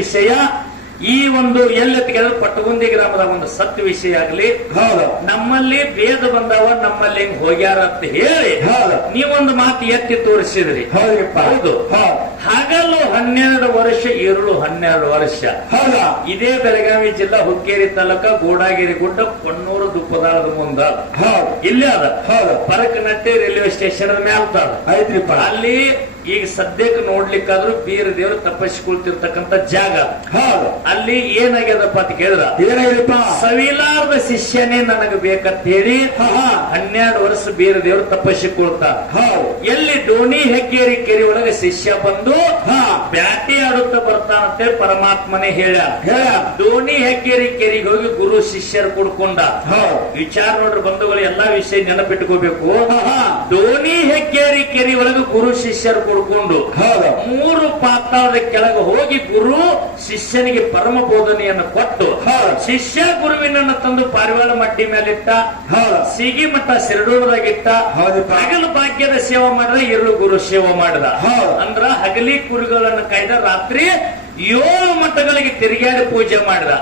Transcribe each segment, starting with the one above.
ವಿಷಯ ಈ ಒಂದು ಎಲ್ಲೆತ್ತಿಗೆ ಪಟ್ಟಗುಂದಿ ಗ್ರಾಮದ ಒಂದು ಸತ್ಯ ವಿಷಯ ಆಗಲಿ, ನಮ್ಮಲ್ಲಿ ಭೇದ ಬಂದವ ನಮ್ಮಲ್ಲಿ ಹೆಂಗ್ ಹೋಗ್ಯಾರ ಅಂತ ಹೇಳಿ ನೀವೊಂದು ಮಾತು ಎತ್ತಿ ತೋರಿಸಿದ್ರಿ. ಹೌದು, ಹಗಲು 12 ವರ್ಷ, ഇരുಳು 12 ವರ್ಷ. ಇದೇ ಬೆಳಗಾವಿ ಜಿಲ್ಲಾ ಹುಕ್ಕೇರಿ ತಾಲೂಕ ಗೋಡಾಗಿರಿ ಗುಡ್ಡ ಕೊಣ್ಣೂರು ದುಪ್ಪದಾಳದ ಮುಂದ ಇಲ್ಲೇ ಅದ. ಪರಕನಟ್ಟಿ ರೈಲ್ವೆ ಸ್ಟೇಷನ್ ಮ್ಯಾಲ ಐತ್ರಿಪ್ಪ. ಅಲ್ಲಿ ಈಗ ಸದ್ಯಕ್ಕೆ ನೋಡ್ಲಿಕ್ಕಾದ್ರೂ ಬೀರ ದೇವರು ತಪಸ್ಸಿಕೊಳ್ತಿರ್ತಕ್ಕಂಥ ಜಾಗ. ಅಲ್ಲಿ ಏನಾಗ್ಯದಪ್ಪ ಅಂತ ಕೇಳಿದ್ರ, ಏನಾಗಿದಪ್ಪ, ಸವಿಲಾರದ ಶಿಷ್ಯನೇ ನನಗೆ ಬೇಕಂತ ಹೇಳಿ 12 ವರ್ಷ ಬೀರ ದೇವರು ತಪಸ್ಸಿಕೊಳ್ತಾರ. ಎಲ್ಲಿ ಡೋಣಿ ಹೆಗ್ಗೇರಿ ಕೆರೆ ಒಳಗೆ ಶಿಷ್ಯ ಬಂದು ಬ್ಯಾಟಿ ಆಡುತ್ತಾ ಬರ್ತಾನಂತೆ ಪರಮಾತ್ಮನೇ ಹೇಳ. ಡೋಣಿ ಹೆಗ್ಗೇರಿ ಕೆರೆಗೆ ಹೋಗಿ ಗುರು ಶಿಷ್ಯರು ಕುಡ್ಕೊಂಡ. ವಿಚಾರ ನೋಡ್ರಿ ಬಂಧುಗಳು, ಎಲ್ಲಾ ವಿಷಯ ನೆನಪಿಟ್ಕೋಬೇಕು. ಡೋಣಿ ಹೆಗ್ಗೇರಿ ಕೆರೆ ಒಳಗೆ ಗುರು ಶಿಷ್ಯರು ಕುಡ್ಕೊಂಡು 3 ಪಾತಾಳದ ಕೆಳಗೆ ಹೋಗಿ ಗುರು ಶಿಷ್ಯನಿಗೆ ಪರಮ ಬೋಧನೆಯನ್ನು ಕೊಟ್ಟು ಶಿಷ್ಯ ಗುರುವಿನನ್ನು ತಂದು ಪಾರಿವಾಳ ಮಟ್ಟಿ ಮೇಲಿಟ್ಟ, ಸಿಗಿ ಮಠ ಸಿರಡೂರದಾಗಿಟ್ಟ. ಹಗಲು ಭಾಗ್ಯದ ಸೇವೆ ಮಾಡಿದ, ഇരുಳು ಗುರು ಸೇವೆ ಮಾಡಿದ. ಅಂದ್ರ ಹಗಲಿ ಕುರಿಗಳನ್ನು ಕಾಯ್ದ, ರಾತ್ರಿ 7 ಮಠಗಳಿಗೆ ತಿರುಗಾಡಿ ಪೂಜೆ ಮಾಡಿದ.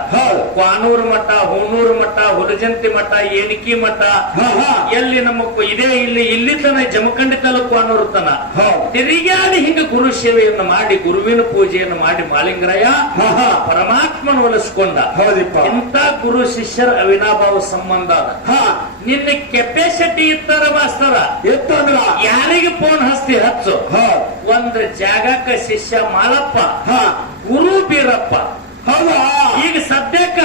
ಕ್ವಾನೂರು ಮಠ, ಹೂನೂರು ಮಠ, ಹುಲಜಂತಿ ಮಠ, ಏನಿಕಿ ಮಠ, ಎಲ್ಲಿ ನಮ್ಮ ಇದೇ ಇಲ್ಲಿ ತನ ಜಮಖಂಡಿ ತಾಲೂಕು ಕ್ವಾನೂರು ತನ ತಿರುಗಾಡಿ ಹಿಂಗ ಗುರು ಸೇವೆಯನ್ನು ಮಾಡಿ, ಗುರುವಿನ ಪೂಜೆಯನ್ನು ಮಾಡಿ ಮಾಲಿಂಗರಾಯ ಪರಮಾತ್ಮನ ಒಲಿಸ್ಕೊಂಡ. ಇಂಥ ಗುರು ಶಿಷ್ಯರ ಅವಿನಾಭಾವ ಸಂಬಂಧ. ನಿನ್ನ ಕೆಪಾಸಿಟಿ ಇತ್ತಾರ ಮಾಸ್ತರ ಎತ್ತಂದ್ರ ಯಾರಿಗೆ ಫೋನ್ ಹಸ್ತಿ ಹಚ್ಚು. ಒಂದ್ ಜಾಗಕ್ಕ ಶಿಷ್ಯ ಮಾಳಪ್ಪ, ಗುರು ಬೀರಪ್ಪ. ಈಗ ಸದ್ಯಕ್ಕ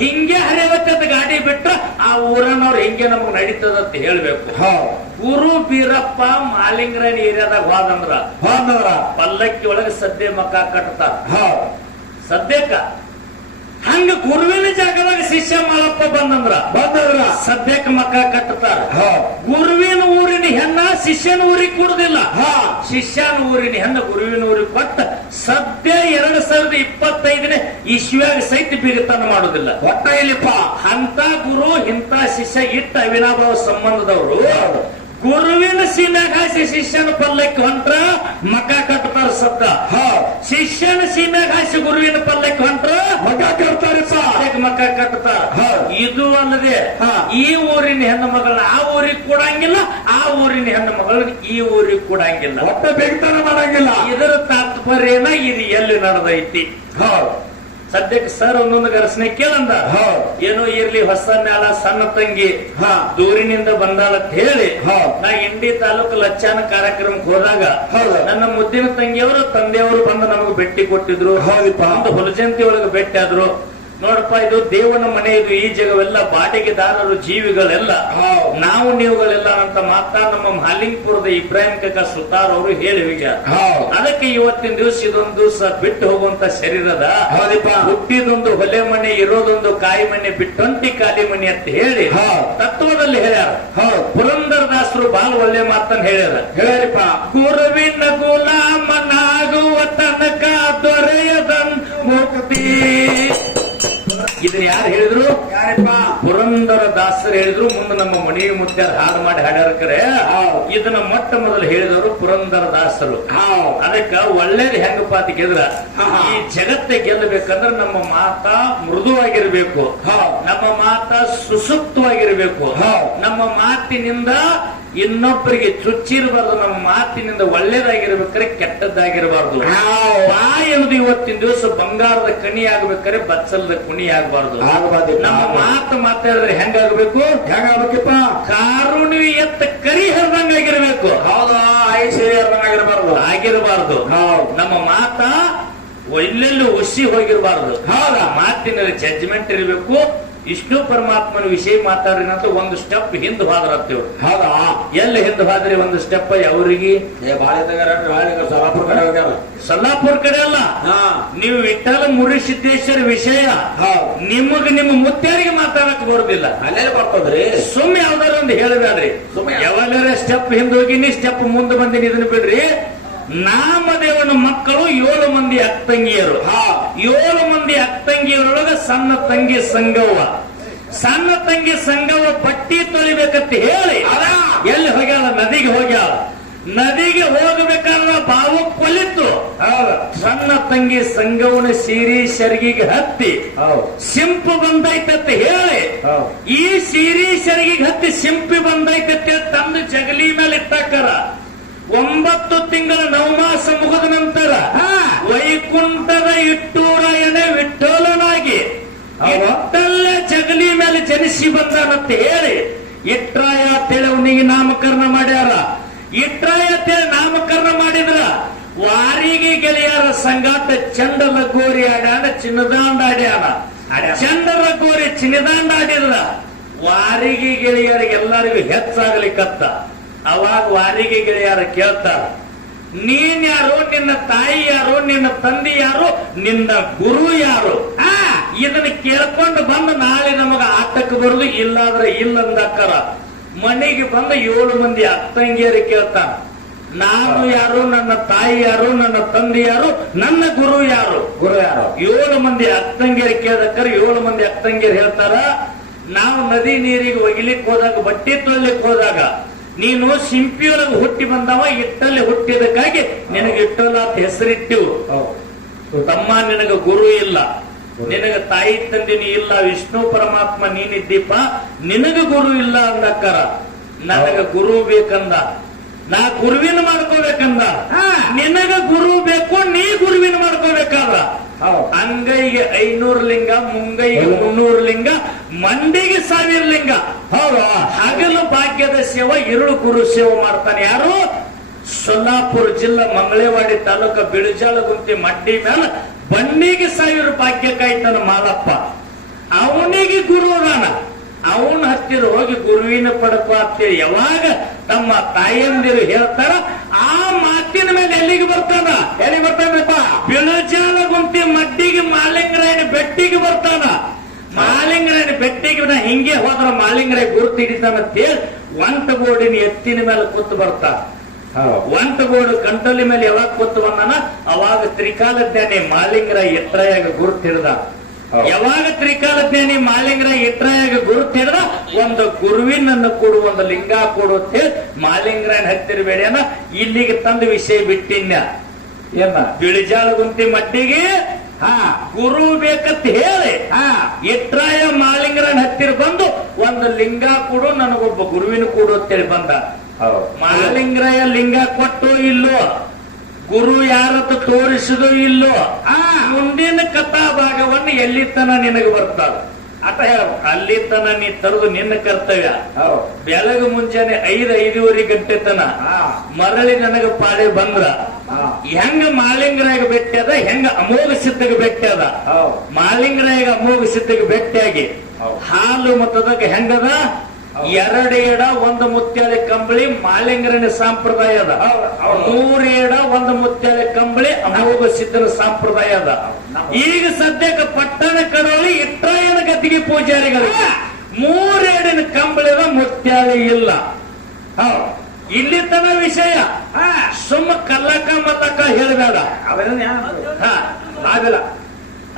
ಹಿಂಗೆ ಹರಿವತ್ತದ ಗಾಡಿ ಬಿಟ್ರ ಆ ಊರನವ್ರು ಹಿಂಗೆ ನಮಗ್ ನಡೀತದಂತ ಹೇಳ್ಬೇಕು. ಗುರು ಬೀರಪ್ಪ ಮಾಲಿಂಗರಾಯನ ಏರಿಯಾದಾಗ ಹೋದಂದ್ರ ಪಲ್ಲಕ್ಕಿ ಒಳಗೆ ಸದ್ಯ ಮಕ್ಕ ಕಟ್ತಾರ. ಸದ್ಯಕ್ಕ ಹಂಗ ಗುರುವಿನ ಜಾಗದಾಗ ಶಿಷ್ಯ ಮಾಳಪ್ಪ ಬಂದ್ರ ಸದ್ಯಕ್ಕೆ ಮಕ್ಕ ಕಟ್ಟತಾರ. ಗುರುವಿನ ಊರಿನ ಹೆಣ್ಣ ಶಿಷ್ಯನ ಊರಿಗೆ ಕೊಡುದಿಲ್ಲ, ಶಿಷ್ಯನ ಊರಿನ ಹೆಣ್ಣ ಗುರುವಿನ ಊರಿಗೆ ಕೊಟ್ಟ ಸದ್ಯ 2025ನೇ ಇಸ್ವಿಯಾಗ ಸಹಿತ ಬೀಗತನ ಮಾಡುದಿಲ್ಲ. ಒಟ್ಟ ಇಲ್ಲಿಪ್ಪ ಅಂತ ಗುರು ಇಂಥ ಶಿಷ್ಯ ಇಟ್ಟ ಅವಿನಾಭಾವ ಸಂಬಂಧದವರು ಗುರುವಿನ ಸೀಮ್ಯಾಗ ಹಾಸಿ ಶಿಷ್ಯನ ಪಲ್ಲಕ್ಕಿ ಹೊಂಟ್ರ ಮಕ್ಕ ಕಟ್ತಾರ. ಸದ್ದ ಶಿಷ್ಯನ ಸೀಮ್ಯಾಗ ಹಾಸಿ ಗುರುವಿನ ಪಲ್ಲಕ್ಕಿ ಹೊಂಟ್ರ ಮಕ್ಕ ಕಟ್ತಾರೆ, ಮಕ್ಕ ಕಟ್ತಾರ. ಇದು ಅಲ್ಲದೆ ಈ ಊರಿನ ಹೆಣ್ಣು ಮಗಳನ್ನ ಆ ಊರಿಗೆ ಕೊಡಂಗಿಲ್ಲ, ಆ ಊರಿನ ಹೆಣ್ಣು ಮಗಳನ್ನ ಈ ಊರಿಗೆ ಕೊಡಂಗಿಲ್ಲ, ಒಟ್ಟ ಬೇಗತನ ಮಾಡಂಗಿಲ್ಲ. ಇದರ ತಾತ್ಪರ್ಯನ ಇದು ಎಲ್ಲಿ ನಡೆದೈತಿ. ಸದ್ಯಕ್ಕೆ ಸರ್ ಒಂದೊಂದು ಘರ್ಷಣೆ ಕೇಳಂದ. ಏನೋ ಇರ್ಲಿ, ಹೊಸ ಮ್ಯಾಲ ಸಣ್ಣ ತಂಗಿ ದೂರಿನಿಂದ ಬಂದಾಳಂತ ಹೇಳಿ ನಾ ಇಂಡಿ ತಾಲೂಕು ಲಚ್ಚಾನ ಕಾರ್ಯಕ್ರಮಕ್ಕೆ ಹೋದಾಗ ನನ್ನ ಮುದ್ದಿನ ತಂಗಿಯವರು ತಂದೆಯವರು ಬಂದು ನಮಗೆ ಭೇಟಿ ಕೊಟ್ಟಿದ್ರು. ಒಂದು ಹೊಲಜಂತಿ ಒಳಗೆ ಭೇಟಿ ಆದ್ರು. ನೋಡಪ್ಪ, ಇದು ದೇವನ ಮನೆ, ಇದು ಈ ಜಗವೆಲ್ಲ ಬಾಡಿಗೆದಾರರು ಜೀವಿಗಳೆಲ್ಲ, ನಾವು ನೀವುಗಳೆಲ್ಲ ಅಂತ ಮಾತಾ ನಮ್ಮ ಮಾಲಿಂಗಪುರದ ಇಬ್ರಾಹಿಂ ಕಕ್ಕ ಸುತಾರ್ ಅವರು ಹೇಳಿ ಹೋಗ್ಯಾರ. ಅದಕ್ಕೆ ಇವತ್ತಿನ ದಿವಸ ಇದೊಂದು ದಿವಸ ಬಿಟ್ಟು ಹೋಗುವಂತ ಶರೀರದ ಹುಟ್ಟಿದೊಂದು ಹೊಲೆ ಮನೆ, ಇರೋದೊಂದು ಕಾಯಿ ಮನೆ, ಬಿಟ್ಟಂತಿ ಖಾಲಿ ಮನೆ ಅಂತ ಹೇಳಿ ತತ್ವದಲ್ಲಿ ಹೇಳ್ಯಾರ. ಪುರಂದರದಾಸರು ಬಹಳ ಒಳ್ಳೆ ಮಾತನ್ನ ಹೇಳ್ಯಾರಪ್ಪ. ಗುರುವಿನ ಗುಲಾಮನಾಗುವ ತನಕ ದೊರೆಯದನ್ ಮುಕ್ತಿ. ಇದನ್ನ ಯಾರು ಹೇಳಿದ್ರು? ಪುರಂದರ ದಾಸರು ಹೇಳಿದ್ರು. ಮುಂದೆ ನಮ್ಮ ಮಣಿ ಮುತ್ಯಾರ ಹಾಡು ಮಾಡಿ ಹಾಡ್ಯಾರಕರೆ ಇದನ್ನ ಮೊಟ್ಟ ಮೊದಲು ಹೇಳಿದವರು ಪುರಂದರ ದಾಸರು. ಅದಕ್ಕ ಒಳ್ಳೇದು ಹೆಂಗಪ್ಪ ಅಂತ ಕೇಳಿದ್ರ, ಈ ಜಗತ್ತೆ ಗೆಲ್ಲಬೇಕಂದ್ರೆ ನಮ್ಮ ಮಾತ ಮೃದುವಾಗಿರ್ಬೇಕು, ನಮ್ಮ ಮಾತ ಸುಸೂಕ್ತವಾಗಿರ್ಬೇಕು, ನಮ್ಮ ಮಾತಿನಿಂದ ಇನ್ನೊಬ್ಬರಿಗೆ ಚುಚ್ಚಿರಬಾರ್ದು, ನಮ್ಮ ಮಾತಿನಿಂದ ಒಳ್ಳೇದಾಗಿರ್ಬೇಕಾದ್ರೆ ಕೆಟ್ಟದ್ದಾಗಿರಬಾರ್ದು. ಬಾಯಿ ಅನ್ನೋದು ಇವತ್ತಿನ ದಿವಸ ಬಂಗಾರದ ಕಣಿ ಆಗ್ಬೇಕಾದ್ರೆ ಬಚ್ಚಲದ ಕುಣಿ ಆಗಬಾರ್ದು. ನಮ್ಮ ಮಾತು ಮಾತಾಡಿದ್ರೆ ಹೆಂಗಾಗಬೇಕು? ಹೆಂಗಾಗಬೇಕಪ್ಪ? ಕಾರುಣಿ ಎತ್ತ ಕರಿ ಹರಿದಂಗಾಗಿರ್ಬೇಕು. ಹೌದಾ? ಐಶ್ವರ್ಯ ಹರಿದಂಗಾಗಿರಬಾರ್ದು, ಆಗಿರಬಾರ್ದು. ನಮ್ಮ ಮಾತ ಎಲ್ಲೆಲ್ಲೂ ಉಸಿ ಹೋಗಿರಬಾರ್ದು. ಹೌದಾ? ಮಾತಿನಲ್ಲಿ ಜಡ್ಜ್ಮೆಂಟ್ ಇರಬೇಕು. ವಿಷ್ಣು ಪರಮಾತ್ಮನ ವಿಷಯ ಮಾತಾಡ್ರಿನಂತ ಒಂದು ಸ್ಟೆಪ್ ಹಿಂದ್ ಹೋದ್ರತ್ತೇವ್. ಹೌದಾ? ಎಲ್ಲಿ ಹಿಂದ್ ಹೋದ್ರಿ? ಒಂದು ಸ್ಟೆಪ್ ಅವ್ರಿಗೆ ಸೊಲ್ಲಾಪುರ್ ಕಡೆ ಅಲ್ಲ, ನೀವು ವಿಠಲ ಮುರುಸಿದ್ದೇಶ್ವರ ವಿಷಯ ನಿಮ್ಮ ಮುತ್ಯಾರಿಗೆ ಮಾತಾಡಕ್ ಬರುದಿಲ್ಲ. ಅಲ್ಲೇ ಬರ್ತದ್ರಿ. ಸುಮ್ಮನೆ ಯಾವ್ದಾರ ಒಂದು ಹೇಳಬೇಡ್ರಿ. ಯಾವಾಗಾರ ಸ್ಟೆಪ್ ಹಿಂದ್ ಹೋಗಿನಿ, ಸ್ಟೆಪ್ ಮುಂದೆ ಬಂದಿನಿ, ಇದನ್ನ ಬಿಡ್ರಿ. ನಾಮದೇವನ ಮಕ್ಕಳು 7 ಮಂದಿ ಅಕ್ಕಂಗಿಯರು. 7 ಮಂದಿ ಅಕ್ಕಂಗಿಯರೊಳಗ ಸಣ್ಣ ತಂಗಿ ಸಂಗವ್ವ. ಸಣ್ಣ ತಂಗಿ ಸಂಗವ್ವ ಬಟ್ಟಿ ತೊಳಿಬೇಕಂತ ಹೇಳಿ ಎಲ್ಲಿ ಹೋಗ್ಯಾಳ? ನದಿಗೆ ಹೋಗ್ಯಾಳ. ನದಿಗೆ ಹೋಗಬೇಕಾದ್ರೆ ಬಾವು ಕೊಲಿತು ಸಣ್ಣ ತಂಗಿ ಸಂಗವನ ಸೀರಿ ಸೆರಗಿಗೆ ಹತ್ತಿ ಸಿಂಪು ಬಂದೈತಂತ ಹೇಳಿ ಈ ಸೀರಿ ಸೆರಗಿಗೆ ಹತ್ತಿ ಸಿಂಪಿ ಬಂದೈತಂತ ತಂದು ಜಗಲಿ ಮೇಲೆ ಇಟ್ಟಾಕರ 9 ತಿಂಗಳ ನವಮಾಸ ಮುಗಿದ ನಂತರ ವೈಕುಂಠದ ಇಟ್ಟೂರಾಯಣ ವಿಠೋಲನಾಗಿ ಇಟ್ಟಲ್ಲೇ ಜಗಲಿ ಮೇಲೆ ಜನಿಸಿ ಬಂದಾನಂತ ಹೇಳಿ ಇಟ್ರಾಯ ಅಂತೇಳಿ ಅವನಿಗೆ ನಾಮಕರಣ ಮಾಡ್ಯಾರ. ಇಟ್ರಾಯ ಅಂತೇಳಿ ನಾಮಕರಣ ಮಾಡಿದ್ರ ವಾರಿಗೆ ಗೆಳೆಯರ ಸಂಗಾಟ ಚಂಡಲ ಗೋರಿ ಆಡ್ಯಾನ, ಚಿನ್ನದಾಂಡ ಆಡ್ಯಾನ. ಚಂಡಲ ಗೋರಿ ಚಿನ್ನದಾಂಡ ಆಡಿದ್ರ ವಾರಿಗೆ ಗೆಳೆಯರಿಗೆಲ್ಲರಿಗೂ ಹೆಚ್ಚಾಗಲಿಕ್ಕತ್ತ. ಅವಾಗ ವಾರಿಗೆ ಗೆಳೆಯರ ಕೇಳ್ತಾರ, ನೀನ್ ಯಾರು, ನಿನ್ನ ತಾಯಿ ಯಾರು, ನಿನ್ನ ತಂದೆ ಯಾರು, ನಿನ್ನ ಗುರು ಯಾರು? ಇದನ್ನ ಕೇಳ್ಕೊಂಡು ಬಂದು ನಾಳೆ ನಮಗ ಆಟಕ್ಕೆ ಬರುದು, ಇಲ್ಲಾದ್ರೆ ಇಲ್ಲಂದಕ್ಕರ ಮನೆಗೆ ಬಂದ 7 ಮಂದಿ ಅತ್ತಂಗಿಯರು ಕೇಳ್ತಾನ, ನಾನು ಯಾರು, ನನ್ನ ತಾಯಿ ಯಾರು, ನನ್ನ ತಂದೆ ಯಾರು, ನನ್ನ ಗುರು ಯಾರು? 7 ಮಂದಿ ಅತ್ತಂಗಿಯರು ಕೇಳ್ದಕ್ಕರ 7 ಮಂದಿ ಅತ್ತಂಗಿಯರು ಹೇಳ್ತಾರ, ನಾವು ನದಿ ನೀರಿಗೆ ಒಗಿಲಿಕ್ಕೆ ಹೋದಾಗ, ಬಟ್ಟೆ ತೊಳಿಲಿಕ್ಕೆ ಹೋದಾಗ ನೀನು ಸಿಂಪಿಯೊಳಗೆ ಹುಟ್ಟಿ ಬಂದವ, ಇಟ್ಟಲ್ಲಿ ಹುಟ್ಟಿದಕ್ಕಾಗಿ ನಿನಗೆ ಇಟ್ಟಲ್ಲ ಅಂತ ಹೆಸರಿಟ್ಟಿವು. ತಮ್ಮ ನಿನಗ ಗುರು ಇಲ್ಲ, ನಿನಗ ತಾಯಿ ತಂದಿನಿ ಇಲ್ಲ, ವಿಷ್ಣು ಪರಮಾತ್ಮ ನೀನಿದ್ದೀಪ, ನಿನಗ ಗುರು ಇಲ್ಲ ಅಂದಕ್ಕರ. ನನಗ ಗುರು ಬೇಕಂದ, ನಾ ಗುರುವಿನ ಮಾಡ್ಕೋಬೇಕಂದ. ನಿನಗ ಗುರು ಬೇಕು, ನೀ ಗುರುವಿನ ಮಾಡ್ಕೋಬೇಕಾದ. ಅಂಗೈಗೆ 500 ಲಿಂಗ, ಮುಂಗೈಗೆ 300 ಲಿಂಗ, ಮಂಡಿಗೆ 1000 ಲಿಂಗ. ಹಗಲು ಭಾಗ್ಯದ ಸೇವೆ, ಇರುಳು ಗುರು ಸೇವೆ ಮಾಡ್ತಾನೆ. ಯಾರು? ಸೊಲ್ಲಾಪುರ ಜಿಲ್ಲಾ ಮಂಗಳೇವಾಡಿ ತಾಲೂಕ ಬಿಳಿಜಾಲಗುಂತಿ ಮಡ್ಡಿ ಮೇಲೆ ಬಂಡಿಗೆ 1000 ಭಾಗ್ಯ ಕಾಯ್ತಾನ ಮಾಲಪ್ಪ. ಅವನಿಗೆ ಗುರು ಅದಾನ. ಅವನ ಹತ್ತಿರ ಹೋಗಿ ಗುರುವಿನ ಪಡಕ ಅಂತೇಳಿ ಯಾವಾಗ ತಮ್ಮ ತಾಯಂದಿರು ಹೇಳ್ತಾರ, ಆ ಮಾತಿನ ಮೇಲೆ ಎಲ್ಲಿಗೆ ಬರ್ತಾನ? ಎಲ್ಲಿಗೆ ಬರ್ತಾನಪ್ಪ? ಬಿಳಜಾಲಗುಂತಿ ಮಡ್ಡಿಗೆ ಮಾಲಿಂಗರಾಯನ ಬೆಟ್ಟಿಗೆ ಬರ್ತಾನ. ಮಾಲಿಂಗರಾಯನ ಬೆಟ್ಟಿಗೆ ನಾ ಹಿಂಗೆ ಹೋದ್ರ ಮಾಲಿಂಗರಾಯ ಗುರುತು ಹಿಡಿತಾನ ಅಂತೇಳಿ ವಂಟಗೋಡಿನ ಎತ್ತಿನ ಮೇಲೆ ಕೂತು ಬರ್ತಾನ. ವಂಟಗೋಡು ಕಂಟಲಿ ಮೇಲೆ ಯಾವಾಗ ಕೂತು ಬಂದಾನ, ಅವಾಗ ತ್ರಿಕಾಲಜ್ಞಾನಿ ಮಾಲಿಂಗರಾಯ ಇಟ್ರಾಯಾಗ ಗುರುತು ಹಿಡ್ದ. ಯಾವಾಗ ತ್ರಿಕಾಲಜ್ಞಾನಿ ಮಾಲಿಂಗರಾಯ ಇಟ್ರಾಯಾಗ ಗುರುತು ಹಿಡ್ದ, ಒಂದು ಗುರುವಿನನ್ನು ಕೊಡು, ಒಂದು ಲಿಂಗ ಕೊಡು ಅಂತ ಹೇಳಿ ಮಾಲಿಂಗರಾಯನ ಹತ್ತಿರಬೇಡ ಇಲ್ಲಿಗೆ ತಂದು ವಿಷಯ ಬಿಟ್ಟಿನ್ಯ. ಏನ ಬಿಳಿಜಾಲಗುಂತಿ ಮಟ್ಟಿಗೆ ಗುರು ಬೇಕಂತ ಹೇಳಿ ಇಟ್ರಾಯ ಮಾಲಿಂಗರಾಯನ ಹತ್ತಿರ ಬಂದು ಒಂದು ಲಿಂಗ ಕೊಡು, ನನಗೊಬ್ಬ ಗುರುವಿನ ಕೊಡು ಅಂತೇಳಿ ಬಂದ. ಮಾಲಿಂಗರಾಯ ಲಿಂಗ ಕೊಟ್ಟು ಇಲ್ಲೋ, ಗುರು ಯಾರತ್ತ ತೋರಿಸುದು ಇಲ್ಲೋ, ಮುಂದಿನ ಕಥಾ ಭಾಗವನ್ನು ಎಲ್ಲಿ ತನ ನಿನಗೆ ಬರ್ತಾರ ಅಟ ಹೇಳ. ಅಲ್ಲಿ ತನ ನೀ ತರದು ನಿನ್ನ ಕರ್ತವ್ಯ. ಬೆಳಗ್ಗೆ ಮುಂಜಾನೆ 5-5:30 ಗಂಟೆ ತನ ಮರಳಿ ನನಗ ಪಾಳೆ ಬಂದ್ರ ಹೆಂಗ ಮಾಲಿಂಗರಾಗ ಭೇಟಿ ಅದ, ಹೆಂಗ ಅಮೋಘ ಸಿದ್ಧಗೆ ಭೇಟಿ ಅದ. ಮಾಲಿಂಗರಾಗ ಅಮೋಘ ಸಿದ್ಧಗೆ ಭೇಟಿಯಾಗಿ ಹಾಲು ಮತದಾಗ ಹೆಂಗದ, 2 ಎಡ 1 ಮುತ್ಯಾಲೆ ಕಂಬಳಿ ಮಾಲಿಂಗರನ ಸಂಪ್ರದಾಯ ಅದ. 3 ಎಡ 1 ಮುತ್ಯಾಲೆ ಕಂಬಳಿ ಅಮೋಘ ಸಿದ್ಧನ ಸಂಪ್ರದಾಯ ಅದ. ಈಗ ಸದ್ಯಕ್ಕೆ ಪಟ್ಟಣ ಕಡೋಳಿ ಇಟ್ರಾಯನ ಗದ್ದಿಗೆ ಪೂಜಾರಿಗಳಿಗೆ 3 ಎಡಿನ ಕಂಬಳಿದ ಮುತ್ಯಾಲೆ ಇಲ್ಲ. ಇಲ್ಲಿ ತನ ವಿಷಯ ಸುಮ್ಮ ಕಲ್ಲಕ ಮತಕ ಹೇಳಬೇಡ. ಆಗಲ್ಲ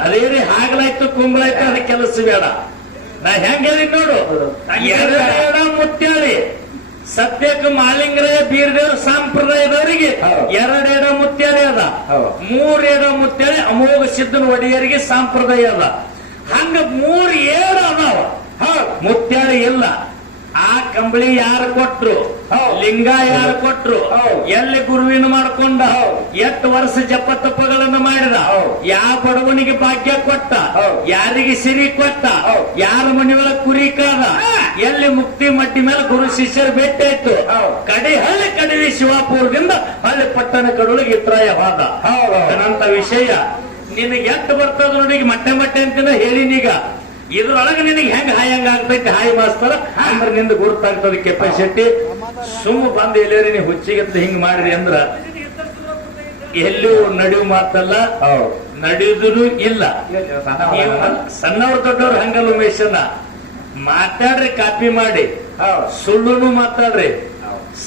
ಅದೇ ರೀ ಹಾಗಲಾಯ್ತು ಕುಂಬಳಾಯ್ತು ಅದ ಕೆಲಸ ಬೇಡ. ನಾ ಹೆಂಗ ಹೇಳಿ ನೋಡು, 2 ಎಡ ಮುತ್ಯಾಳಿ ಸದ್ಯಕ್ಕೆ ಮಾಲಿಂಗರಾಯ ಬೀರದೇವ್ರ ಸಂಪ್ರದಾಯದವರಿಗೆ 2 ಎಡ ಮುತ್ಯಾಲೆ ಅದ. 3 ಎಡ ಮುತ್ಯಾಲೆ ಅಮೋಘ ಸಿದ್ಧನ ಒಡೆಯರಿಗೆ ಸಂಪ್ರದಾಯ ಅದ. ಹಂಗ 3 ಏಡು ಅದಾವ, ಮುತ್ಯಾಲೆ ಇಲ್ಲ. ಆ ಕಂಬಳಿ ಯಾರು ಕೊಟ್ರು, ಲಿಂಗ ಯಾರು ಕೊಟ್ರು, ಎಲ್ಲಿ ಗುರುವಿನ ಮಾಡ್ಕೊಂಡ, ಎಷ್ಟು ವರ್ಷ ಜಪ ತಪ್ಪಗಳನ್ನು ಮಾಡಿದ, ಯಾವ ಬಡವನಿಗೆ ಭಾಗ್ಯ ಕೊಟ್ಟ, ಯಾರಿಗೆ ಸಿರಿ ಕೊಟ್ಟ, ಯಾರ ಮನೆಯೊಳಗೆ ಕುರಿ ಕಾದ, ಎಲ್ಲಿ ಮುಕ್ತಿ ಮಟ್ಟಿ ಮೇಲೆ ಗುರು ಶಿಷ್ಯರು ಭೇಟಿ ಆಯ್ತು. ಹಳ್ಳಿ ಕಡಿವಿ ಶಿವಾಪುರದಿಂದ ಹಳ್ಳಿ ಪಟ್ಟಣ ಕಡೊಳಗೆ ಇಟ್ರಾಯ ಹೋದ. ಅನಂತ ವಿಷಯ ನಿನಗೆ ಎಷ್ಟು ಬರ್ತದ ನೋಡಿ, ಮಟ್ಟೆ ಅಂತಿನ ಹೇಳಿನೀಗ. ಇದ್ರೊಳಗೆ ನಿನಗೆ ಹೆಂಗ ಹಾಯಂಗ ಆಗ್ತೈತಿ, ಹಾಯಿ ಮಾಸ್ತರ ಅಂದ್ರೆ ನಿಂದ ಗುರುತಾಗ್ತದ ಕೆಪಾಸಿಟಿ. ಸುಮ್ಮ ಬಂದು ಎಲ್ಲೇರಿ ನೀ ಹುಚ್ಚಿಗೆತ್ತ ಹಿಂಗ್ ಮಾಡಿರಿ ಅಂದ್ರ ಎಲ್ಲೂ ನಡೆಯುವ ಮಾತಲ್ಲ, ನಡೆಯುದು ಇಲ್ಲ. ಸಣ್ಣವ್ರ ದೊಡ್ಡವ್ರು ಹಂಗಲ್ಲ ಉಮೇಶನ ಮಾತಾಡ್ರಿ, ಕಾಪಿ ಮಾಡಿ ಸುಳ್ಳುನು ಮಾತಾಡ್ರಿ.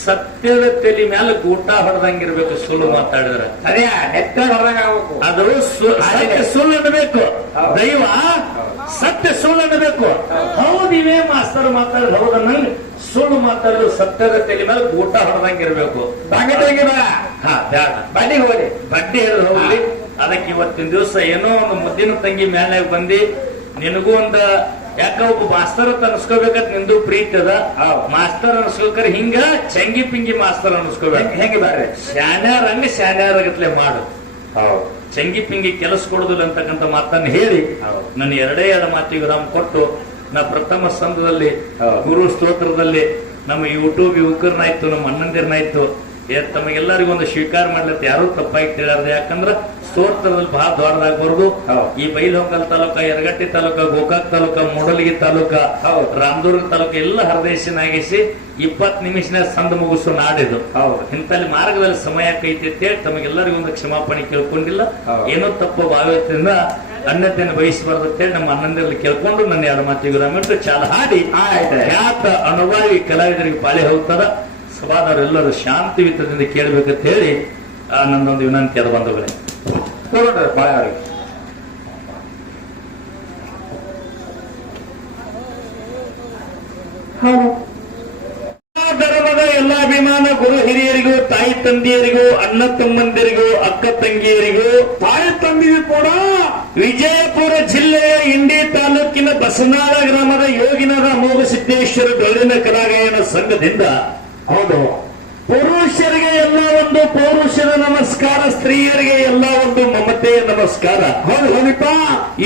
ಸತ್ಯದ ತಲೆ ಮೇಲೆ ಗೂಟ ಹೊಡೆದಂಗಿರ್ಬೇಕು. ಸುಳ್ಳು ಮಾತಾಡಿದ್ರೆ ಅದು ಸುಳ್ಳು ಅನ್ನಬೇಕು. ದೈವ ಸತ್ಯ ಸುಳ್ಳು ಅನ್ನಬೇಕು. ಹೌದಿವೇ ಮಾಸ್ತ ಮಾಸ್ತರ್ ಮಾತಾಡಿದ್ ಹೌದನ್ನಂಗ್ ಸುಳ್ಳು ಮಾತಾಡೋದು ಸತ್ಯದ ತಲೆ ಮೇಲೆ ಊಟ ಹೊಡೆದಂಗಿರ್ಬೇಕು. ಹಾ ಬ್ಯಾಡ, ಬಡ್ಡಿ ಹೋಗಿ ಬಡ್ಡಿ ಹೇಳಿ ಹೋಗ್ಲಿ. ಅದಕ್ಕೆ ಇವತ್ತಿನ ದಿವಸ ಏನೋ ಒಂದು ಮುದ್ದಿನ ತಂಗಿ ಮೇಲ್ನಾಗ ಬಂದಿ ನಿನಗೂ ಒಂದ ಯಾಕ ಒಬ್ಬ ಮಾಸ್ತರ್ ಅಂತ ಅನ್ಸ್ಕೋಬೇಕಂತ ನಿಂದು ಪ್ರೀತಿ ಅದ. ಮಾಸ್ತರ್ ಅನ್ಸ್ಕೋಕರ್ ಹಿಂಗ ಚಂಗಿ ಪಿಂಗಿ ಮಾಸ್ತರ್ ಅನ್ಸ್ಕೋಬೇಕು. ಹೆಂಗೆ ಬ್ಯಾಡ್ರಿ, ಶಾನ್ಯಾರಂಗ ಶಾನ್ಯಾರಗತ್ಲೆ ಮಾಡು. ಚಂಗಿ ಪಿಂಗಿ ಕೆಲಸ ಕೊಡುದಿಲ್ಲ ಅಂತಕ್ಕಂಥ ಮಾತನ್ನ ಹೇಳಿ ನನ್ನ ಎರಡೇ ಎರಡು ಮಾತಿಗೆ ವಿರಾಮ ಕೊಟ್ಟು, ನಾ ಪ್ರಥಮ ಸಂಘದಲ್ಲಿ ಗುರು ಸ್ತೋತ್ರದಲ್ಲಿ ನಮ್ಮ ಯೂಟ್ಯೂಬ್ ಯುವಕರನಾಯ್ತು, ನಮ್ಮ ಅಣ್ಣಂದಿರನಾಯ್ತು, ತಮಗೆಲ್ಲರಿಗೂ ಒಂದು ಸ್ವೀಕಾರ ಮಾಡ್ಲತ್ತ ಯಾರು ತಪ್ಪಾಗಿ ತಿಳಿಯಾರ್ದು. ಯಾಕಂದ್ರ ಸ್ತೋತ್ರದಲ್ಲಿ ಬಹಳ ದೊಡ್ಡದಾಗಬಾರ್ದು. ಈ ಬೈಲಹೊಂಗಲ್ ತಾಲೂಕ, ಯರಗಟ್ಟಿ ತಾಲೂಕ, ಗೋಕಾಕ್ ತಾಲೂಕ, ಮೂಡಲಗಿ ತಾಲೂಕ, ರಾಮದುರ್ಗ ತಾಲೂಕ ಎಲ್ಲ ಹರದೇಶನಾಗಿಸಿ 20 ನಿಮಿಷನ ಸಂದ ಮುಗಿಸೋ ನಾಡಿದು. ಇಂತಲ್ಲಿ ಮಾರ್ಗದಲ್ಲಿ ಸಮಯ ಕೈತಿ ಅಂತೇಳಿ ತಮಗೆಲ್ಲರಿಗೂ ಒಂದು ಕ್ಷಮಾಪಣೆ ಕೇಳ್ಕೊಂಡಿಲ್ಲ. ಏನೋ ತಪ್ಪು ಭಾವದಿಂದ ಅನ್ಯತೆಯನ್ನು ಬಯಸಬಾರ್ದು ಅಂತೇಳಿ ನಮ್ಮ ಅಣ್ಣಂದಿರಲ್ಲಿ ಕೇಳ್ಕೊಂಡು ನನ್ನ ಎರಡು ಮಾತಿಗೆ ವಿರಾಮಿಟ್ಟು ಚಾಲ ಹಾಡಿ ಖ್ಯಾತ ಅನುಭವಿ ಕಲಾವಿದರಿಗೆ ಪಾಳಿ ಹೋಗ್ತದ. ಸಭಾದವರೆಲ್ಲರೂ ಶಾಂತಿಯುತದಿಂದ ಕೇಳಬೇಕಂತ ಹೇಳಿ ನನ್ನೊಂದು ವಿನಂತಿ ಅದು ಬಂಧುಗಳೇ. ಧರ್ಮದ ಎಲ್ಲ ಅಭಿಮಾನ ಗುರು ಹಿರಿಯರಿಗೂ, ತಾಯಿ ತಂದೆಯರಿಗೂ, ಅಣ್ಣ ತಮ್ಮಂದಿರಿಗೂ, ಅಕ್ಕ ತಂಗಿಯರಿಗೂ, ತಾಯಿ ತಂದೆಯರು ಕೂಡ ವಿಜಯಪುರ ಜಿಲ್ಲೆಯ ಇಂಡಿ ತಾಲೂಕಿನ ಬಸನಾಳ ಗ್ರಾಮದ ಯೋಗಿನಾಥ ಅಮೋಘ ಸಿದ್ದೇಶ್ವರ ಡೊಳ್ಳಿನ ಕಲಾಗಾಯನ ಸಂಘದಿಂದ ಹೌದು ಪುರುಷರಿಗೆ ಎಲ್ಲ ಒಂದು ಪೌರುಷದ ನಮಸ್ಕಾರ, ಸ್ತ್ರೀಯರಿಗೆ ಎಲ್ಲ ಒಂದು ಮಮತೆಯ ನಮಸ್ಕಾರ. ಹೌದು ಹೌದಿಪ್ಪ.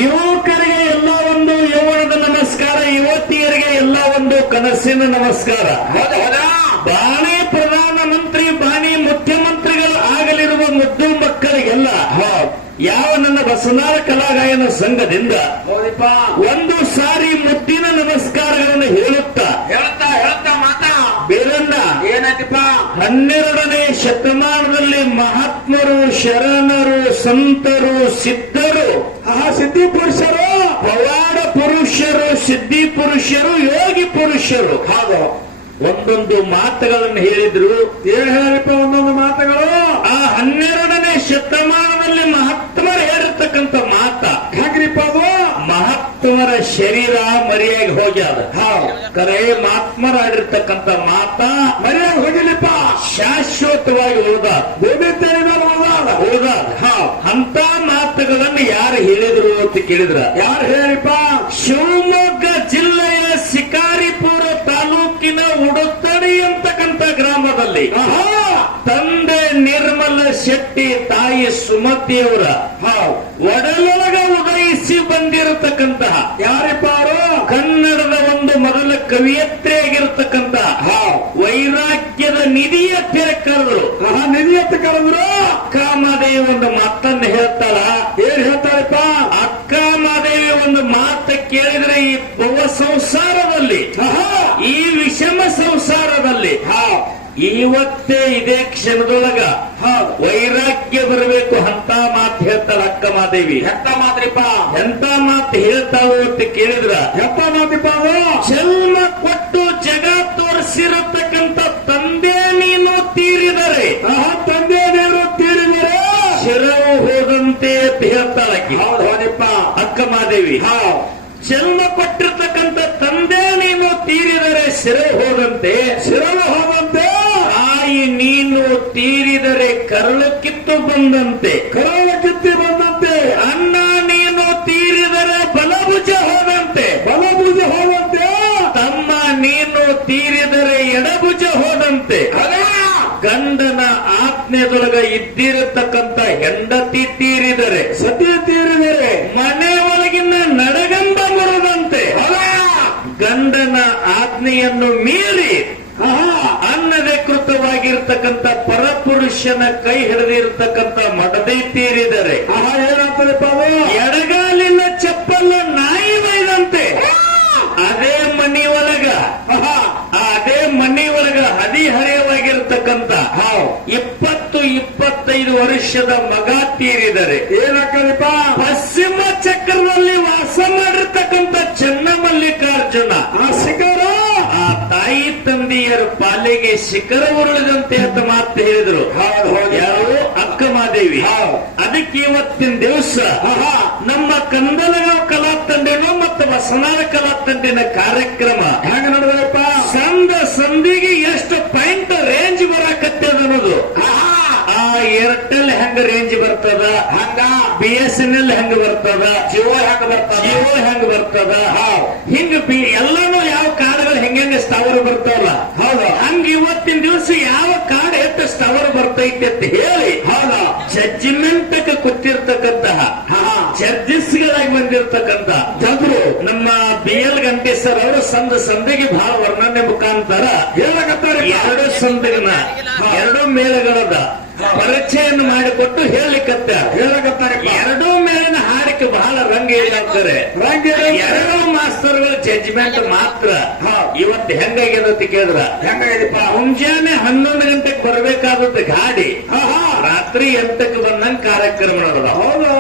ಯುವಕರಿಗೆ ಎಲ್ಲ ಒಂದು ಯೌವನದ ನಮಸ್ಕಾರ, ಯುವತಿಯರಿಗೆ ಎಲ್ಲ ಒಂದು ಕನಸಿನ ನಮಸ್ಕಾರ. ಬಾಣಿ ಪ್ರಧಾನಮಂತ್ರಿ, ಬಾಣಿ ಮುಖ್ಯಮಂತ್ರಿಗಳು ಆಗಲಿರುವ ಮುದ್ದು ಮಕ್ಕಳಿಗೆಲ್ಲ ಯಾವ ನನ್ನ ಬಸನಾಳ ಕಲಾಗಾಯನ ಸಂಘದಿಂದ ಒಂದು ಸಾರಿ ಮುದ್ದಿನ ನಮಸ್ಕಾರಗಳನ್ನು ಹೇಳುತ್ತಾ ಮಾತಾ ಬೇರನ್ನ ಏನಪ್ಪ 12ನೇ ಶತಮಾನದಲ್ಲಿ ಮಹಾತ್ಮರು, ಶರಣರು, ಸಂತರು, ಸಿದ್ಧರು, ಸಿದ್ಧಿ ಪುರುಷರು, ಪವಾಡ ಪುರುಷರು, ಸಿದ್ಧಿ ಪುರುಷರು, ಯೋಗಿ ಪುರುಷರು ಹಾಗೂ ಒಂದೊಂದು ಮಾತುಗಳನ್ನು ಹೇಳಿದ್ರು. ಏನ್ ಹೇಳಿಪ್ಪ ಒಂದೊಂದು ಮಾತುಗಳು? ಆ 12ನೇ ಶತಮಾನದಲ್ಲಿ ಮಹಾತ್ಮರು ಹೇಳಿರ್ತಕ್ಕಂಥ ಮಾತ ಹೇಗ್ರಿಪ್ಪ ಅದು? ಮಹಾತ್ಮರ ಶರೀರ ಮರಿಯಾಗಿ ಹೋಗ್ಯಾದ. ಕರೆ ಮಹಾತ್ಮರ ಆಡಿರ್ತಕ್ಕಂಥ ಮಾತ ಮರಿಯಾಗಿ ಹೋಗಿಲಿಪ್ಪ, ಶಾಶ್ವತವಾಗಿ ಉಳಿದ ಅಂತ ಮಾತುಗಳನ್ನು ಯಾರು ಹೇಳಿದ್ರು ಅಂತ ಕೇಳಿದ್ರ? ಯಾರು ಹೇಳಿಪ್ಪ? ಶಿವಮೊಗ್ಗ ಜಿಲ್ಲೆಯ ಶಿಕಾರಿಪುರ ತಾಲೂಕಿನ ಉಡುತಡಿ ಅಂತಕ್ಕಂಥ ಗ್ರಾಮದಲ್ಲಿ ತಂದೆ ನಿರ್ಮಲ ಶೆಟ್ಟಿ, ತಾಯಿ ಸುಮತಿಯವರ ಒಡಲೊಳಗ ಉದಯಿಸಿ ಬಂದಿರತಕ್ಕಂತಹ ಯಾರಿಪ್ಪ ಅವರು? ಕನ್ನಡದ ಒಂದು ಮೊದಲ ಕವಿಯತ್ರಿಯಾಗಿರ್ತಕ್ಕಂತಹ ವೈರಾಗ್ಯದ ನಿಧಿಯತ್ತೆ ಕರೆದ್ರು. ನಿಧಿಯತ್ತೆ ಕರೆದ್ರು. ಅಕ್ಕಮಾದೇವಿ ಒಂದು ಮಾತನ್ನು ಹೇಳ್ತಾಳ. ಏನ್ ಹೇಳ್ತಾರಪ್ಪ? ಅಕ್ಕಮಾದೇವಿ ಒಂದು ಮಾತು ಕೇಳಿದ್ರೆ ಈ ಭವ ಸಂಸಾರದಲ್ಲಿ, ಈ ವಿಷಮ ಸಂಸಾರದಲ್ಲಿ ಇವತ್ತೇ ಇದೇ ಕ್ಷಣದೊಳಗ ವೈರಾಗ್ಯ ಬರಬೇಕು ಅಂತ ಮಾತು ಹೇಳ್ತಾಳ ಅಕ್ಕ ಮಾದೇವಿ. ಎಂತ ಮಾತ್ರಿಪ್ಪ? ಎಂತ ಮಾತು ಹೇಳ್ತಾವ ಅಂತ ಕೇಳಿದ್ರ? ಎಂತ ಮಾತಿಪ್ಪ? ಜನ್ಮ ಕೊಟ್ಟು ಜಗ ತೋರಿಸಿರತಕ್ಕಂತ ತಂದೆ ನೀನು ತೀರಿದರೆ, ತಂದೆ ನೀನು ತೀರಿದರೆ ಶಿರವು ಹೋದಂತೆ ಅಂತ ಹೇಳ್ತಾಳಕಿ. ಹೌದಪ್ಪ ಅಕ್ಕ ಮಾದೇವಿ. ಜನ್ಮ ಕೊಟ್ಟಿರ್ತಕ್ಕಂಥ ತಂದೆ ನೀನು ತೀರಿದರೆ ಶಿರವು ಹೋದಂತೆ, ಶಿರವು ಹೋದಂತೆ ತಾಯಿ ನೀನು ತೀರಿದರೆ ಕರಳು ಕಿತ್ತು ಬಂದಂತೆ, ಕರಳು ಕಿತ್ತಿ ಬಂದಂತೆ ಅನ್ನ ನೀನು ತೀರಿದರೆ ಬಲಭುಜ ಹೋದಂತೆ, ಬಲಭುಜ ಹೋದಂತೆ ತಮ್ಮ ನೀನು ತೀರಿದರೆ ಎಡಭುಜ ಹೋದಂತೆ. ಗಂಡನ ಆಜ್ಞೆದೊಳಗ ಇದ್ದಿರತಕ್ಕಂಥ ಹೆಂಡತಿ ತೀರಿದರೆ, ಸತಿ ತೀರಿದರೆ ಮನೆ ಒಳಗಿನ ನಡಗಂಬ ಬರದಂತೆ ಗಂಡನ ಆಜ್ಞೆಯನ್ನು ಮೀರಿ ಅನ್ನಧಿಕೃತವಾಗಿರ್ತಕ್ಕಂಥ ಪರಪುರುಷನ ಕೈ ಹಿಡಿದಿರ್ತಕ್ಕಂಥ ಮಡದಿ ತೀರಿದರೆ ಏನಾಗ್ತದಪ್ಪ? ಎಡಗಾಲಿನ ಚಪ್ಪಲ ನಾಯಿ ಬೈದಂತೆ ಅದೇ ಮನಿ ಒಳಗ ಹದಿಹರೆಯವಾಗಿರ್ತಕ್ಕಂಥ 20-25 ವರ್ಷದ ಮಗ ತೀರಿದರೆ ಏನಾಗ್ತದಪ್ಪ? ಪಶ್ಚಿಮ ಚಕ್ರದಲ್ಲಿ ವಾಸ ಮಾಡಿರ್ತಕ್ಕಂಥ ಚೆನ್ನಮಲ್ಲಿಕಾರ್ಜುನ ಶಿಖರ ಆ ತಾಯಿ ತಂದೆಯರ ಪಾಲಿಗೆ ಶಿಖರ ಉರುಳಿದಂತೆ ಅಂತ ಮಾತು ಹೇಳಿದ್ರು. ಯಾರು? ಅಕ್ಕ ಮಾದೇವಿ. ಅದಕ್ಕೆ ಇವತ್ತಿನ ದಿವಸ ನಮ್ಮ ಕಂದಲಗಾಂವ್ ಕಲಾ ತಂಡೇನು ಮತ್ತು ವಸನಾಳ ಕಲಾ ತಂಡಿನ ಕಾರ್ಯಕ್ರಮ ಹೆಂಗ ನಡೆದಪ್ಪ? ಸಂದಿಗೆ ಎಷ್ಟು ಪಾಯಿಂಟ್ ರೇಂಜ್ ಬರಾಕತ್ತದ ಅನ್ನೋದು. ಆ ಏರ್ಟೆಲ್ ಹೆಂಗ ರೇಂಜ್ ಬರ್ತದ, ಹಂಗ BSNL ಹೆಂಗ ಬರ್ತದ, ಜಿಯೋ ಹೆಂಗ ಬರ್ತದ, ಹಿಂಗ ಎಲ್ಲಾನು ಯಾವ ಕಾರ್ಡ್ಗಳು ಹೆಂಗ ಸ್ಥಾವರ ಬರ್ತಾವಲ್ಲ, ಹೌದು. ಹಂಗ ಇವತ್ತಿನ ದಿವಸ ಯಾವ ಕಾರ್ಡ್ ಎಷ್ಟು ಸ್ಥಾವರ ಬರ್ತೈತಿ ಅಂತ ಹೇಳಿ ಹೌದು ಜಡ್ಜ್ಮೆಂಟ್ ಕೂತಿರ್ತಕ್ಕಂತಹ ಜಡ್ಜಸ್ ಗಳಾಗಿ ಬಂದಿರತಕ್ಕಂತ ಜನರು ನಮ್ಮ BL ಗಂಟೇಶ್ವರ್ ಅವರು ಸಂದಿಗೆ ಬಹಳ ವರ್ಣನೆ ಮುಖಾಂತರ ಹೇಳಕತ್ತಾರೆ. ಎರಡು ಸಂದಿನ ಎರಡು ಮೇಳಗಳದ ಪರಿಚಯನ್ನು ಮಾಡಿಕೊಟ್ಟು ಹೇಳಕತ್ತಾರೆ. ಎರಡೂ ಮೇಲಿನ ಹಾಡಿಕೆ ಬಹಳ ರಂಗ ಏನಾಗ್ತಾರೆ. ಎರಡೂ ಮಾಸ್ತರ್ಗಳ ಜಡ್ಜ್ಮೆಂಟ್ ಮಾತ್ರ ಇವತ್ತು ಹೆಂಗಾಗ್ಯದ ಅಂತ ಕೇಳಿದ್ರ, ಹೆಂಗಾಗಿದಪ್ಪ? ಮುಂಜಾನೆ 11 ಗಂಟೆಗೆ ಬರ್ಬೇಕಾದದ್ದು ಗಾಡಿ ರಾತ್ರಿ 8ಕ್ಕೆ ಬಂದಂಗ ಕಾರ್ಯಕ್ರಮ ನಡೆದ. ಹೌದು.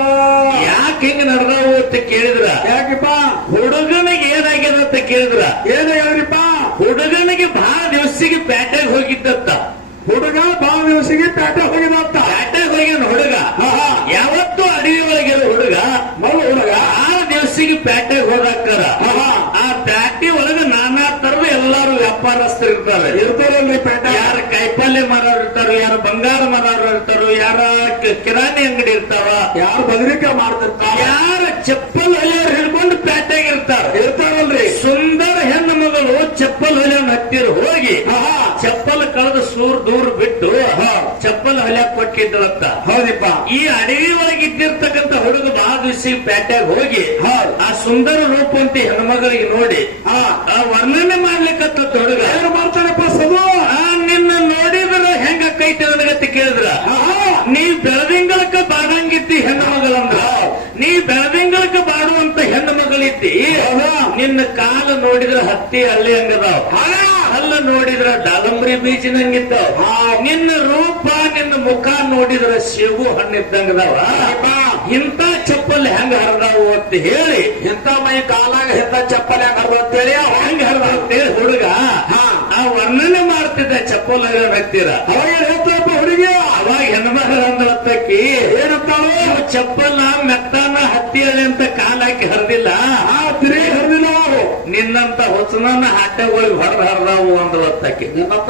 ಯಾಕೆ ಹಿಂಗ ನಡೆದವು ಅಂತ ಕೇಳಿದ್ರ, ಯಾಕಪ್ಪ? ಹುಡುಗನಿಗೆ ಏನಾಗ್ಯದ ಅಂತ ಕೇಳಿದ್ರ, ಏನು ಹೇಳಿಪ್ಪ? ಹುಡುಗನಿಗೆ ಬಹಳ ದಿವಸಿಗೆ ಪೇಟೆಗೆ ಹೋಗಿದ್ದತ್ತ. ಹುಡುಗ ಬಾಳ ದಿವಸಿಗೆ ಪೇಟೆ ಹೋಗಿದಂತ. ಪೇಟೆಗೆ ಹೋಗ್ಯಾನ ಹುಡುಗ. ಯಾವತ್ತು ಅಡವಿ ಒಳಗಿರೋ ಹುಡುಗ ಹುಡುಗ 6 ದಿವಸಿಗೆ ಪೇಟೆಗೆ ಹೋದಾಕರ. ಆ ಪೇಟೆ ಒಳಗ ನಾನಾ ತರದ ಎಲ್ಲಾರು ವ್ಯಾಪಾರಸ್ಥರು ಇರ್ತಾರಲ್ರಿ ಪೇಟೆ. ಯಾರ ಕೈಪಲ್ಯ ಮಾರೋರು ಇರ್ತಾರ, ಯಾರು ಬಂಗಾರ ಮಾರೋರು ಇರ್ತಾರ, ಯಾರ ಕಿರಾಣಿ ಅಂಗಡಿ ಇರ್ತಾವ, ಯಾರು ಬದರಿಕಾಯಿ ಮಾಡ್ತಿರ್ತಾರ, ಯಾರ ಚಪ್ಪಲ್ ಹೊಲಿಯವ್ರು ಹಿಡ್ಕೊಂಡು ಪೇಟೆಗೆ ಇರ್ತಾರಲ್ರಿ. ಸುಂದರ ಹೆಣ್ಣು ಮಗಳು ಚಪ್ಪಲ್ ಹೊಲಿಯವ್ನ ಹತ್ತಿರ ಹೋಗಿ ಚಪ್ಪಲ್ ಕಳೆದು ದೂರ ಬಿಟ್ಟು ಚಪ್ಪಲ್ ಹೊಲಿಯಕ್ ಕೊಟ್ಟಿದ್ದಳಂತ. ಹೌದಿಪ್ಪ. ಈ ಅಡವಿ ಒಳಗಿದ್ದಿರ್ತಕ್ಕಂಥ ಹುಡುಗ ಬಹಳ ದಿವಸ ಪೇಟೆಗೆ ಹೋಗಿ ಆ ಸುಂದರ ರೂಪಂತಿ ಹೆಣ್ಮಗಳಿಗೆ ನೋಡಿ ಆ ವರ್ಣನೆ ಮಾಡ್ಲಿಕ್ಕತ್ತ ಹುಡುಗ ಏನು ಮಾಡ್ತಾರಪ್ಪ? ಸದು ನಿನ್ನ ನೋಡಿದ್ರ ಹೆಂಗಕ್ಕೈತಿ ನನಗತ್ತೆ ಕೇಳಿದ್ರ, ನೀ ಬೆಳದಿಂಗಳಕ್ಕ ಬಾಡಂಗಿದ್ದಿ ಹೆಣ್ಣು ಮಗಳಂದ್ರ, ನೀ ಬೆಳದಿಂಗಳಕ್ಕ ಬಾಡುವಂತ ಹೆಣ್ಣು ಮಗಳಿದ್ದಿ. ನಿನ್ನ ಕಾಲ ನೋಡಿದ್ರ ಹತ್ತಿ ಹಳ್ಳಿ ಹಂಗದಾವ್, ಹಲ್ಲ ನೋಡಿದ್ರ ದಾಳಂಬ್ರಿ ಬೀಜಿನಂಗಿದ್ದಾವ, ನಿನ್ನ ರೂಪ ನಿನ್ನ ಮುಖ ನೋಡಿದ್ರ ಸೇಬು ಹಣ್ಣಿದ್ದಂಗದಾವ. ಇಂಥ ಚಪ್ಪಲ್ ಹೆಂಗ ಹರಿದಾವು ಅಂತ ಹೇಳಿ, ಇಂಥ ಮೈ ಕಾಲಾಗ ಇಂಥ ಚಪ್ಪಲ್ ಹೆಂಗ ಹರಿದ ಅಂತೇಳಿ ಹೆಂಗ ಹರಿದ ಅಂತೇಳಿ ಹುಡುಗ ಆ ವರ್ಣನೆ ಮಾಡ್ತಿದ್ದ ಚಪ್ಪಲ್ ಹತ್ತಿರ. ಅವಾಗ ಹೇಳ್ತಾರಪ್ಪ ಹುಡುಗಿ. ಅವಾಗ ಹೆಣ್ಮಗಳ ಅಂದಳತ್ತಕ್ಕಿ ಏನಂತಾಳು? ಚಪ್ಪಲ್ ಮೆತ್ತಾನ ಹತ್ತಿ ಹಳೆ ಅಂತ ಕಾಲ ಹಾಕಿ ಹರಿದಿಲ್ಲ, ತಿರುಗಿ ಹರಿದಿಲ್ಲ. ನಿನ್ನಂತ ಹೊಸನನ್ನ ಹಾಟೆಗಳಿಗೆ ಹೊಡೆದು ಹರಿದಾವು ಅಂದಳತ್ತಕ್ಕಿ. ನಿನ್ನಂತ